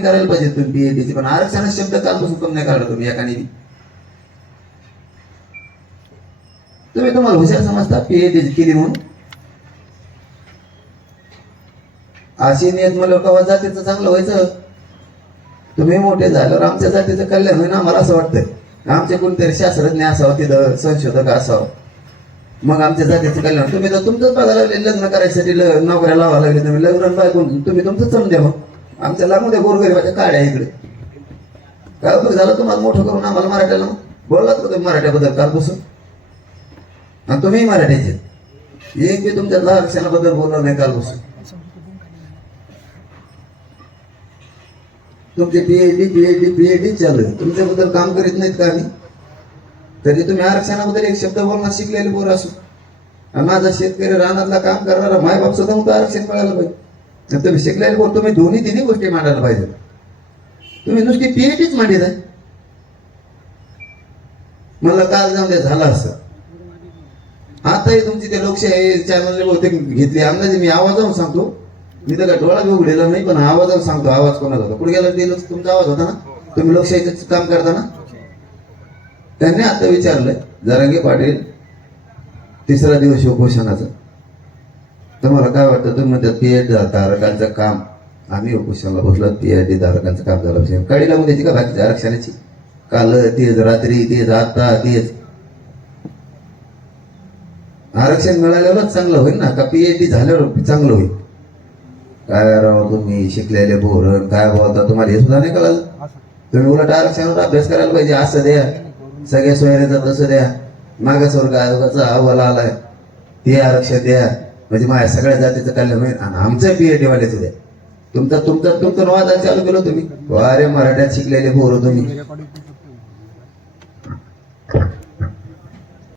कमी करायला पाहिजे तुम्ही पीएचडीची पण आरक्षण शब्द कालपासून कमी नाही काढला तुम्ही एकाने बी. तुम्ही तुम्हाला हुशार समजता पीएचडी केली म्हणून. अशी नियत मला कवा जातीचं चांगलं व्हायचं? तुम्ही मोठे झाल्यावर आमच्या जातीचं कल्याण होईल आम्हाला असं वाटतंय. आमचे कोणतरी शास्त्रज्ञ असावं तिथं संशोधक असावं. मग आमच्या जातीचं कल्याण. तुम्ही तर तुमचंच बघायला लागले लग्न करायसाठी नोकऱ्या लावा लागले तुम्ही लग्न बायकून तुम्ही तुमचं समजा मग आमच्या लागून द्या गोरगरिबाच्या काड्या इकडे. काय उपयोग झाला तुम्हाला? मोठं करून आम्हाला मराठ्याला बोललात का तुम्ही मराठ्याबद्दल? कालपासून आणि तुम्ही मराठ्याचे एक मी तुमच्या आरक्षणाबद्दल बोललो नाही कालपासून तुमचे पीएचडी पीएचडी पीएचडी चालू आहे. तुमच्याबद्दल काम करीत नाहीत का आम्ही? तरी तुम्ही आरक्षणाबद्दल एक शब्द बोलणार शिकलेले बोर असो आणि माझा शेतकरी रानातला काम करणारा मायबाप सुद्धा मग आरक्षण कळायला पाहिजे. आणि तुम्ही शिकलेले बोलतो तुम्ही दोन्ही तिन्ही गोष्टी मांडायला पाहिजे तुम्ही नुसती पीएचडीच मांडित आहे. मला काल जाऊन द्या झालं असं. आताही तुमची ते लोकशाही चॅनलने बहुतेक घेतली. अंदाजे मी आवाज जाऊन सांगतो. मी तर डोळा घेऊ उघडेला नाही पण आवाजावर सांगतो. आवाज कोणाचा होता? कुठे गेला ते लोक- तुमचा आवाज होता ना? तुम्ही लोकशाहीचं काम करता ना? त्यांनी आता विचारलंय जरांगे पाटील तिसरा दिवस उपोषणाचा. तुम्हाला काय वाटतं तुम्ही म्हणतात पी एच धारकांचं काम आम्ही उपोषणाला बसलो डी धारकांचं काम झालं. म्हणजे पाहिजे काढी लागून द्यायची का बाकीच्या आरक्षणाची? काल तेच रात्री तेच आता तेच. आरक्षण मिळाल्यावरच चांगलं होईल ना? का पी एच डी झाल्यावर चांगलं होईल? काय राव तुम्ही शिकलेले बोरण काय बोलता तुम्हाला हे सुद्धा नाही कळालं? तुम्ही उलट आरक्षणावर अभ्यास करायला पाहिजे असं द्या. सगळ्या सोयऱ्याचा तसं द्या. मागासवर्ग आयोगाचा अहवाल आलाय. ते आरक्षण द्या. म्हणजे माझ्या सगळ्या जातीचं कल्याण होईल. आणि आमचं बी एड वाले द्या. तुमचा तुमचा तुमचं वाद चालू केलं तुम्ही. अरे मराठ्यात शिकलेले बोर तुम्ही.